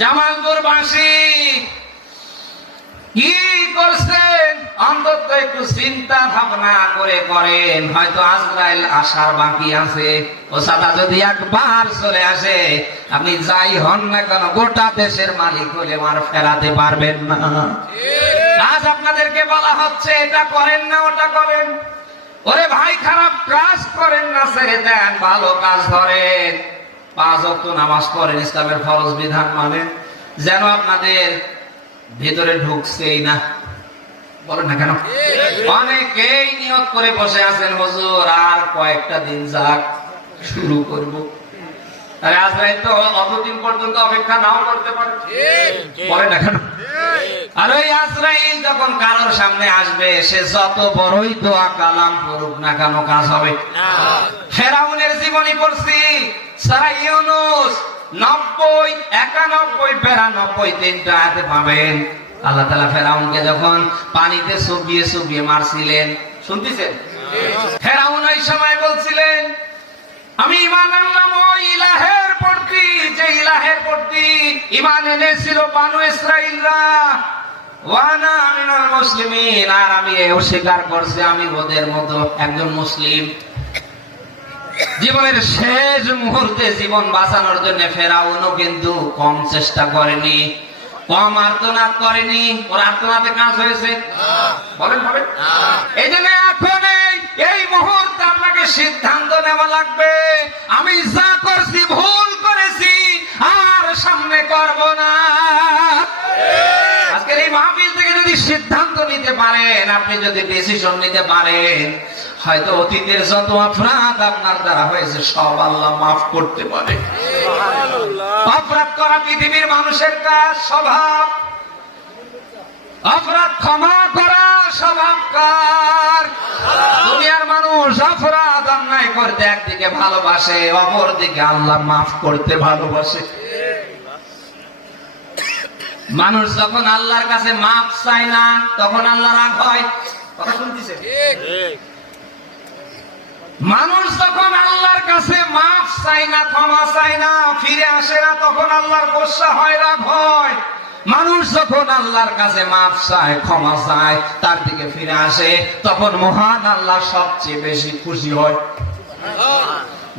জামালপুর বাসী কি করছেন? অন্তত একটু চিন্তা ভাবনা করে করেন। হয়তো আজরাইল আসার বাকি আছে। ও সাদা যদি একবার চলে আসে আপনি যাই হন না কেন গোটা দেশের মালিক হলে আমার ফেরাতে পারবেন না। আজ আপনাদেরকে বলা হচ্ছে এটা করেন না ওটা করেন। ওরে ভাই খারাপ কাজ করেন না ছেড়ে দেন ভালো কাজ ধরেন। পাঁচ অক্ট নামাজ পড়েন, ইসলামের ফরজ বিধান মানেন, যেন আপনাদের ভেতরে ঢুকছেই না। না কেন? অনেকেই নিয়ত করে বসে আছেন, হজুর, আর কয়েকটা দিন যাক, শুরু করব। আজরাইল তো অতদিন পর্যন্ত অপেক্ষা নাও করতে পারে। বলেন না কেন আর ওই আজরাইল যখন কারোর সামনে আসবে সে যত বড়ই দোয়া কালাম করুক না কেন কাজ হবে। ফেরাউনের জীবনী পড়ছি সারা ইউনুস নব্বই একানব্বই বেরানব্বই তিনটা হাতে পাবেন। আল্লাহ তালা ফেরাউনকে যখন পানিতে চুবিয়ে চুবিয়ে মারছিলেন শুনতেছেন? ফেরাউন ওই সময় বলছিলেন আমি ইমান আনলাম ওই ইলাহের প্রতি যে ইলাহের প্রতি ইমান এনেছিল বানু ইসরাইলরা ওয়ানা মিনাল মুসলিমিন আর আমি এও স্বীকার করছি আমি ওদের মতো একজন মুসলিম। জীবনের শেষ মুহূর্তে জীবন বাঁচানোর জন্য ফেরাউনও কিন্তু কম চেষ্টা করেনি কম আর্তনাদ করেনি। ওর আর্তনাদে কাজ হয়েছে। বলেন বলেন। এই জন্য এখন এই- মুহূর্তে আপনাকে সিদ্ধান্ত নেওয়া লাগবে। আমি যা করছি ভুল করেছি আর সামনে করব না। আজকের এই মাহফিল থেকে যদি সিদ্ধান্ত নিতে পারেন আপনি যদি ডিসিশন নিতে পারেন হয়তো অতীতের যত অপরাধ আপনার দ্বারা হয়েছে সব আল্লাহ মাফ করতে পারে। অপরাধ করা পৃথিবীর মানুষের কাজ স্বভাব। অপরাধ ক্ষমা করা স্বভাবকার দুনিয়ার মানুষ অপরাধ অন্যায় করতে একদিকে ভালোবাসে অপর দিকে আল্লাহ মাফ করতে ভালোবাসে। মানুষ যখন আল্লাহর কাছে মাফ চায় না, তখন আল্লাহ রাগ হয়। মানুষ যখন আল্লাহর কাছে মাফ চায় না, ক্ষমা চায় না, ফিরে আসে না, তখন আল্লাহর গোসা হয়, রাগ হয়। মানুষ যখন আল্লাহর কাছে মাপ চায়, ক্ষমা চায়, তার দিকে ফিরে আসে, তখন মহান আল্লাহ সবচেয়ে বেশি খুশি হয়।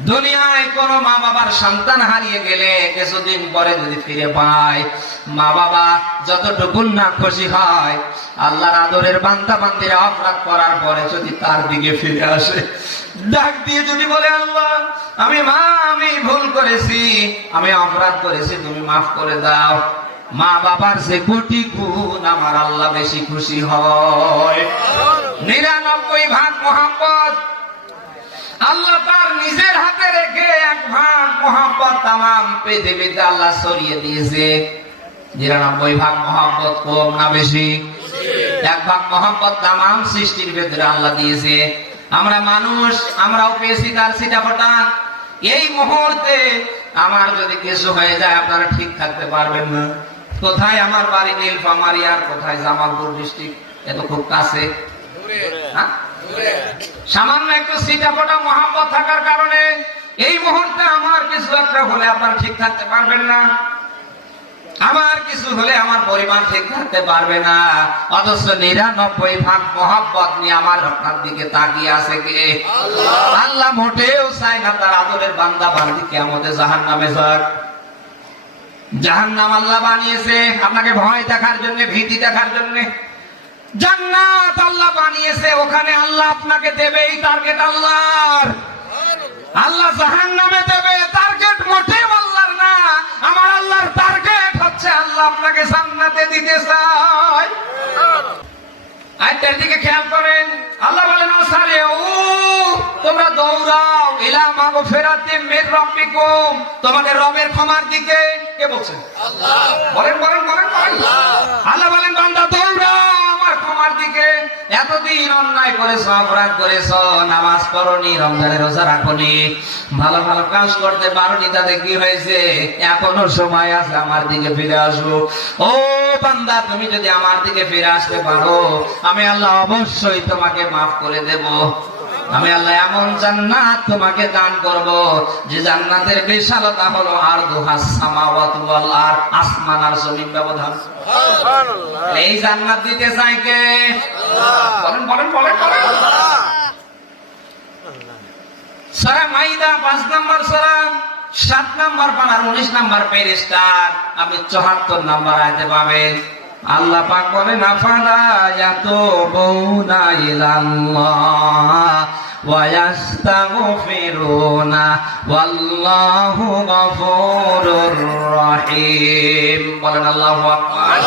দুনিয়ায় কোন মা বাবার সন্তান হারিয়ে গেলে কিছুদিন পরে যদি ফিরে পায় মা বাবা যতটুকুন না খুশি হয়, আল্লাহর আদরের বান্দা বান্দিরা অপরাধ করার পরে যদি তার দিকে ফিরে আসে, ডাক দিয়ে যদি বলে, আল্লাহ, আমি মা, আমি ভুল করেছি, আমি অপরাধ করেছি, তুমি মাফ করে দাও। মা বাবার সে কোটি গুণ আমার আল্লাহ বেশি খুশি হয়। নিরানব্বই ভাগ মোহাম্মদ। আল্লাহ তার নিজের হাতে রেখে এক ভাগ মোহাম্মত তাম পৃথিবীতে আল্লাহ সরিয়ে দিয়েছে। নিরানব্বই ভাগ মোহাম্মত কম না বেশি? এক ভাগ মোহাম্মত তাম সৃষ্টির ভেতরে আল্লাহ দিয়েছে। আমরা মানুষ, আমরাও পেয়েছি তার সিটা সিটাফটা এই মুহূর্তে আমার যদি কিছু হয়ে যায়, আপনারা ঠিক থাকতে পারবেন না। কোথায় আমার বাড়ি নীলফামারি আর কোথায় জামালপুর ডিস্ট্রিক্ট? এত খুব কাছে। হ্যাঁ? সামান্য একটু সিটাপটা মহাব্বত থাকার কারণে এই মুহূর্তে আমার কিছু একটা হলে আপনারা ঠিক থাকতে পারবেন না। আমার কিছু হলে আমার পরিবার ঠিক থাকতে পারবে না। অথচ নিরানব্বই ভাগ মহাব্বত নিয়ে আমার আপনার দিকে তাকিয়ে আছে কে? আল্লাহ। মোটেও চায় না তার আদরের বান্দা বান্দিকে আমাদের জাহান নামে যাক। জাহান নাম আল্লাহ বানিয়েছে আপনাকে ভয় দেখার জন্য, ভীতি দেখার জন্য। জান্নাত আল্লাহ বানিয়েছে, ওখানে আল্লাহ আপনাকে দেবে এই টার্গেট আল্লাহর। আল্লাহ জাহান নামে দেবে টার্গেট মোটেও আল্লাহর না। আমার আল্লাহর টার্গেট হচ্ছে আল্লাহ আপনাকে জান্নাতে দিতে চায়। আয়টার দিকে খেয়াল করেন। আল্লাহ বলেন সারে, ও, তোমরা দৌড়াও। ইলা মাগো ফেরাতে মেঘ রব্বিকুম। তোমাদের রবের ক্ষমার দিকে আমার দিকে ভালো ভালো কাজ করতে তাতে কি হয়েছে? এখনও সময় আমার দিকে ফিরে আসো। ও বান্দা, তুমি যদি আমার দিকে ফিরে আসতে পারো, আমি আল্লাহ অবশ্যই তোমাকে মাফ করে দেব। আমি আল্লাহ এমন জান্নাত তোমাকে দান করব যে জান্নাতের বিশালতা হলো আর দুহাস সামাওয়াত ওয়াল আর আসমান আর জমিন ব্যবধান। এই জান্নাত দিতে চাই কে? বলেন বলেন বলেন বলেন। সারা মাইদা পাঁচ নাম্বার সারা সাত নাম্বার পানার উনিশ নাম্বার পেরিস্টার। আপনি চুহাত্তর নাম্বার আয়তে পাবেন। আল্লাহ পাক বলে না ফালা ইয়াতুবুনা ইলাল্লাহ ওয়া ইয়াস্তাগফিরুনা ওয়াল্লাহু গফুরুর রহিম। বলেন আল্লাহু আকবার।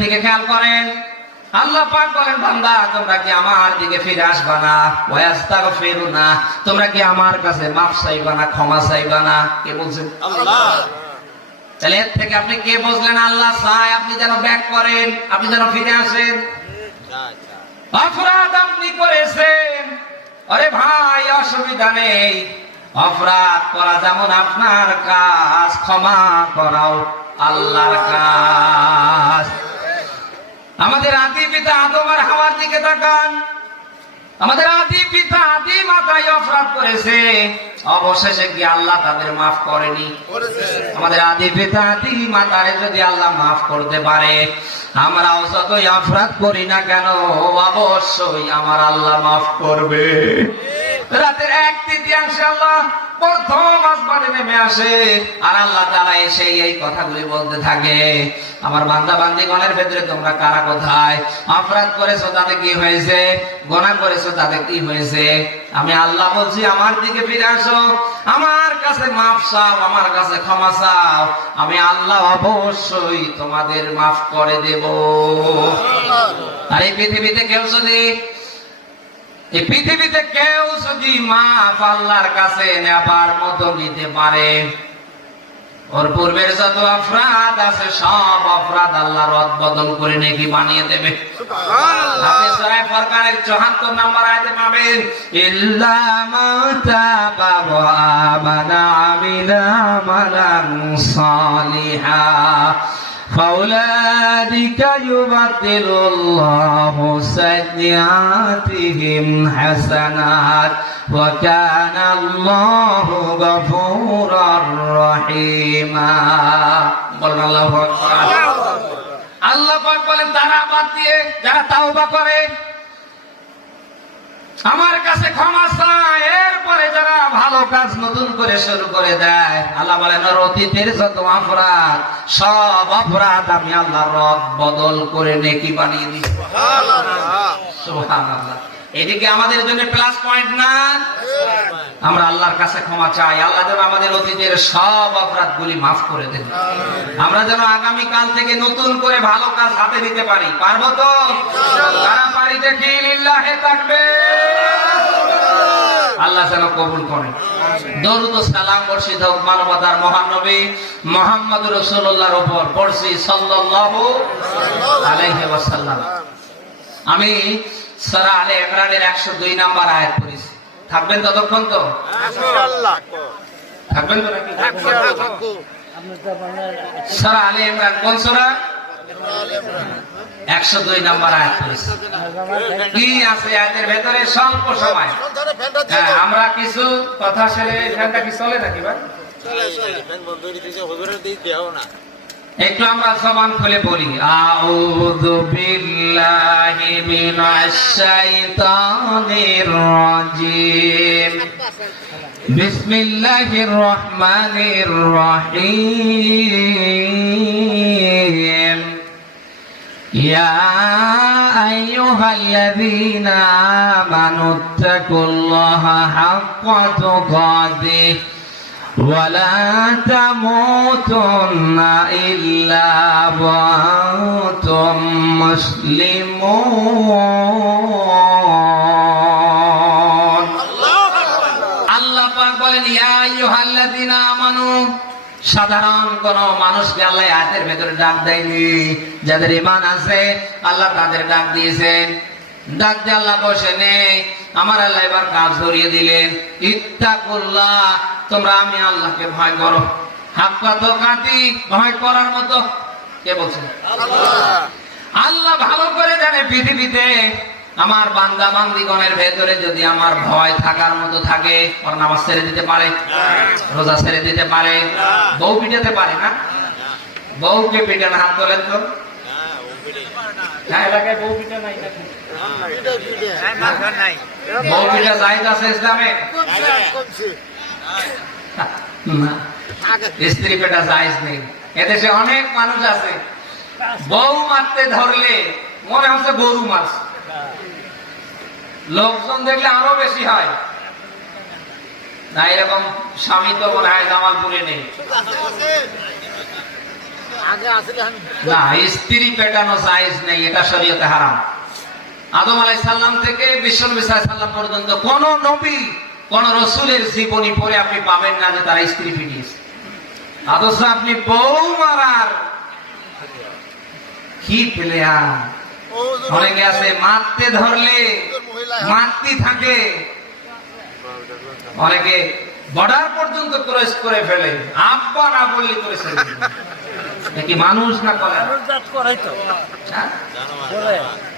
দিকে খেয়াল করেন। আল্লাহ পাক বলেন, বান্দা, তোমরা কি আমার দিকে ফিরে আসবা না? ওয়াস্তাগ ফিরু না তোমরা কি আমার কাছে মাফ চাইবা না, ক্ষমা চাইবা না? কে বলছেন? তাহলে এর থেকে আপনি কে বুঝলেন? আল্লাহ চায় আপনি যেন ব্যাক করেন, আপনি যেন ফিরে আসেন। অপরাধ আপনি করেছেন। আরে ভাই, অসুবিধা নেই। অপরাধ করা যেমন আপনার কাজ, ক্ষমা করাও আল্লাহর কাজ। আমাদের আদি পিতা আদম আর হাওয়ার দিকে তাকান। আমাদের আদি পিতা আদি মাতায় অপরাধ করেছে। অবশেষে কি আল্লাহ তাদের মাফ করেনি? আমাদের আদি পিতা আদি মাতারে যদি আল্লাহ মাফ করতে পারে, আমরাও যতই আফরাত করি না কেন, অবশ্যই আমার আল্লাহ মাফ করবে। রাতের এক তৃতীয়াংশে আল্লাহ প্রথম আসমানে নেমে আসে। আর আল্লাহ তারা এসে এই কথাগুলি বলতে থাকে। আমার বান্দা বান্দিগণের ভেতরে তোমরা কারা কোথায়? অপরাধ করেছ, তাতে কি হয়েছে? গোনা করেছ, তাতে কি হয়েছে? আমি আল্লাহ বলছি, আমার দিকে ফিরে আসো। আমার কাছে মাফ চাও, আমার কাছে ক্ষমা চাও। আমি আল্লাহ অবশ্যই তোমাদের মাফ করে দেব। আর এই পৃথিবীতে কেউ যদি এই পৃথিবীতে কেউ যদি মাফ আল্লাহর কাছে নেবার মতো নিতে পারে ওর পূর্বের যত অপরাধ আছে সব অপরাধ আল্লাহ রদ বদল করে নাকি বানিয়ে দেবে। আপনি সরাই ফরকানের চুহাত্তর নম্বর আয়তে পাবেন ইল্লা মাতাবা ওয়া আমানা আমিলা আমালান সালিহা। فأولئك يبدل الله سيئاتهم حسنات وكان الله غفورا رحيما বলেন আল্লাহু আকবার আল্লাহ পাক বলেন তারা বাদ দিয়ে যারা তাওবা করে আমার কাছে ক্ষমা চায়। এরপরে যারা ভালো কাজ নতুন করে শুরু করে দেয়, আল্লাহ বলেন অতীতের যত অপরাধ, সব অপরাধ আমি আল্লাহ রদ বদল করে নেকি বানিয়ে দিই এদিকে আমাদের জন্য প্লাস পয়েন্ট না? আমরা আল্লাহর কাছে ক্ষমা চাই। আল্লাহ যেন আমাদের অতীতের সব অপরাধ গুলি মাফ করে দেন। আমরা যেন আগামী কাল থেকে নতুন করে ভালো কাজ হাতে নিতে পারি। পারব তো? থাকবে? আল্লাহ যেন কবুল করে দরুদ সালাম বর্ষিত মানবতার মহানবী মোহাম্মদ রসুল্লাহর উপর। পড়ছি সাল্লাল্লাহু আলাইহি আমি সারা আলে ইমরানের 102 নাম্বার আয়াত পড়েছি। থাকবেন ততক্ষণ তো? থাকবেন তো নাকি? সারা আলে ইমরান কোন সূরা? 102 নাম্বার আয়াত পড়েছি। কি আছে আয়াতের ভেতরে? স্বল্প সময়। হ্যাঁ আমরা কিছু কথা সেরে ফ্যানটা কি চলে নাকি ভাই? একটু আমরা সমান খুলে বলি আউযু বিল্লাহি মিনাশ শাইতানির রাজিম বিসমিল্লাহির রহমানির রহিম يا أيها الذين آمنوا اتقوا الله حق تقاته ولا تموتن إلا وأنتم مسلمون আল্লাহ পাক বলেন ইয়া আইয়ুহাল্লাযীনা আমানু সাধারণ কোন মানুষকে আল্লাহ আয়াতের ভেতরে ডাক দেয়নি যাদের ইমান আছে আল্লাহ তাদের ডাক দিয়েছেন ডাক দিয়ে আল্লাহ বসে নেই। আমার আল্লাহ এবার কাজ ধরিয়ে দিলেন ইত্তাকুল্লাহ তোমরা আমি আল্লাহকে ভয় করো। হাক্কা তো কাটি ভয় করার মতো। কে বলছেন আল্লাহ। ভালো করে জানে পৃথিবীতে। আমার বান্দা বান্দিগণের ভেতরে যদি আমার ভয় থাকার মতো থাকে ওর নামাজ ছেড়ে দিতে পারে রোজা ছেড়ে দিতে পারে বউ পিটাতে পারে না? বউকে পিটান হাত তোলেন তো? হ্যাঁ এলাকায় বউ পিটা নাই স্ত্রী পেটা জায়েজ নেই এদেশে অনেক মানুষ আছে বউ মারতে ধরলে মনে হচ্ছে গরু মাছ লোকজন দেখলে আরও বেশি হয় না এরকম স্বামী তো মনে হয় জামালপুরে নেই না স্ত্রী পেটানো সাইজ নেই, এটা শরীয়তে হারাম। আদম আলাই সাল্লাম থেকে বিশ্বনবী সাল্লাম পর্যন্ত কোন নবী কোন রসুলের জীবনী পড়ে আপনি পাবেন না যে তারা স্ত্রী পিটিয়েছে অথচ আপনি বউ মারার কি প্লেয়ার অনেকে আছে মারতে ধরলে মারতে থাকে। অনেকে বর্ডার পর্যন্ত ক্রস করে ফেলে আব্বা না বললে করেছে নাকি মানুষ না করে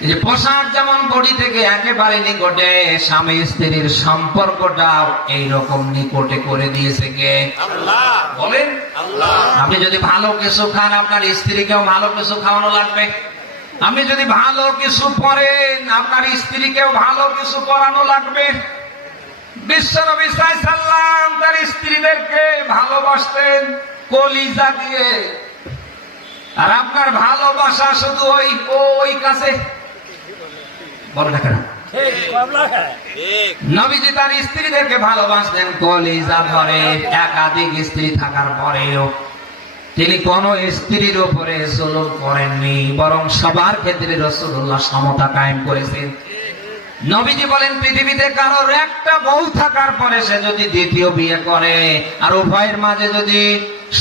যে পোশাক যেমন বডি থেকে একেবারে নিকটে স্বামী স্ত্রীর সম্পর্কটাও এইরকম নিকটে করে দিয়েছে কে? বলেন। আপনি যদি ভালো কিছু খান আপনার স্ত্রীকেও ভালো কিছু খাওয়ানো লাগবে। আপনি যদি ভালো কিছু পড়েন আপনার স্ত্রীকেও ভালো কিছু পড়ানো লাগবে। বিশ্বনবী সাল্লাম তার স্ত্রীদেরকে ভালোবাসতেন কলিজা দিয়ে। আর আপনার ভালোবাসা শুধু ওই ওই কাছে? নবীজি তার স্ত্রীদেরকে ভালোবাসতেন, কলিজা ধরে, একাধিক স্ত্রী থাকার পরেও। তিনি কোন স্ত্রীর উপরে জুলুম করেননি, বরং সবার ক্ষেত্রে রসুল্লাহ সমতা কায়েম করেছেন। নবীজি বলেন, পৃথিবীতে কারোর একটা বউ থাকার পরে সে যদি দ্বিতীয় বিয়ে করে, আর উভয়ের মাঝে যদি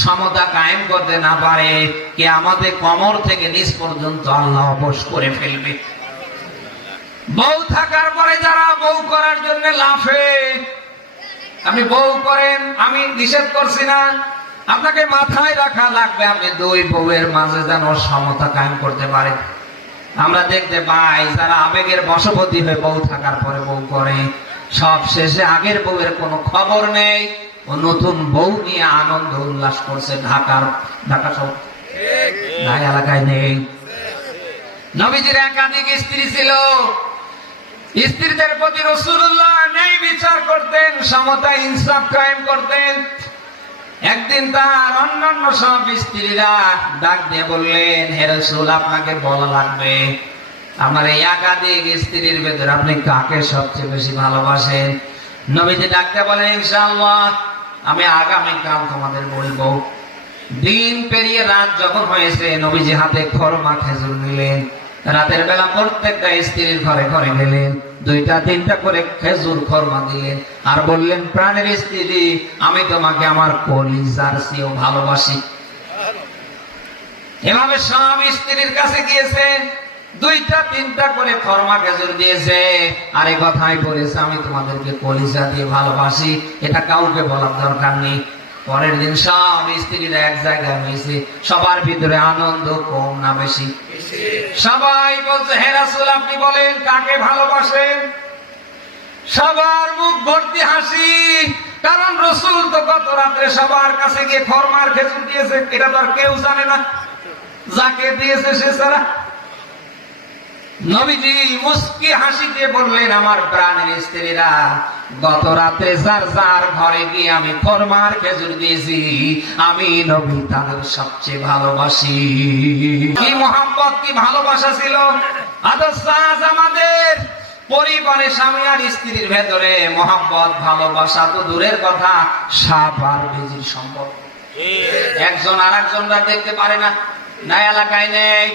সমতা কায়েম করতে না পারে, কে আমাদের কমর থেকে নিচ পর্যন্ত আল্লাহ অবশ করে ফেলবে। বউ থাকার পরে যারা বউ করার জন্য লাফে, আপনি বউ করেন, আমি নিষেধ করছি না, আপনাকে মাথায় রাখা লাগবে, আপনি দুই বউয়ের মাঝে যেন সমতা কায়েম করতে পারেন আমরা দেখতে পাই, যারা আবেগের বশবর্তী হয়ে বউ থাকার পরে বউ করে, সব শেষে আগের বউয়ের কোনো খবর নেই। নতুন বউ নিয়ে আনন্দ উল্লাস করছে ঢাকার, ঢাকা সব ঢাকা এলাকায় নেই। নবীজির একাধিক স্ত্রী ছিল। স্ত্রীদের প্রতি রসুল্লাহ নেই বিচার করতেন, সমতা, ইনসাফ কায়েম করতেন। একদিন তার অন্যান্য সব স্ত্রীরা ডাক দিয়ে বললেন, হে রসুল, আপনাকে বলা লাগবে, আমার এই একাধিক স্ত্রীর ভেতরে আপনি কাকে সবচেয়ে বেশি ভালোবাসেন? নবীজি ডাকতে বলেন, ইনশাআল্লাহ আমি আগামীকাল তোমাদের বলব, দিন পেরিয়ে রাত যখন হয়েছে, নবীজি হাতে খরমা খেজুর নিলেন, রাতের বেলা প্রত্যেকটা স্ত্রীর ঘরে ঘরে গেলেন, দুইটা তিনটা করে খেজুর খরমা দিলেন আর বললেন, প্রাণের স্ত্রী, আমি তোমাকে আমার কলিজার চেয়েও ভালোবাসি। এভাবে সব স্ত্রীর কাছে গিয়েছে দুইটা, তিনটা করে খরমা খেজুর দিয়েছে। আর এই কথাই বলেছে, আমি তোমাদেরকে কলিজা দিয়ে ভালোবাসি। এটা কাউকে বলার দরকার নেই। পরের দিন সব স্ত্রীরা এক জায়গায় হয়েছে সবার ভিতরে আনন্দ কম না বেশি। সবাই বলছে, হে রাসূল, আপনি বলেন, কাকে ভালোবাসেন? সবার মুখ ভর্তি হাসি, কারণ রসুল তো গত রাত্রে সবার কাছে গিয়ে খরমার খেজুর দিয়েছে। এটা তো আর কেউ জানে না। যাকে দিয়েছে সে ছাড়া নবীজি মুস্কি হাসি দিয়ে বললেন আমার প্রাণের স্ত্রীরা গত রাতে যার যার ঘরে গিয়ে আমি ফরমার খেজুর দিয়েছি। আমি নবী তাদের সবচেয়ে ভালোবাসি। কি মোহাম্মত কি ভালোবাসা ছিল? আদর্শ আমাদের পরিবারে স্বামী আর স্ত্রীর ভেতরে মোহাম্মত ভালোবাসা তো দূরের কথা সাপ আর বেজির সম্পর্ক। একজন আর একজনরা দেখতে পারে না না এলাকায় নেই।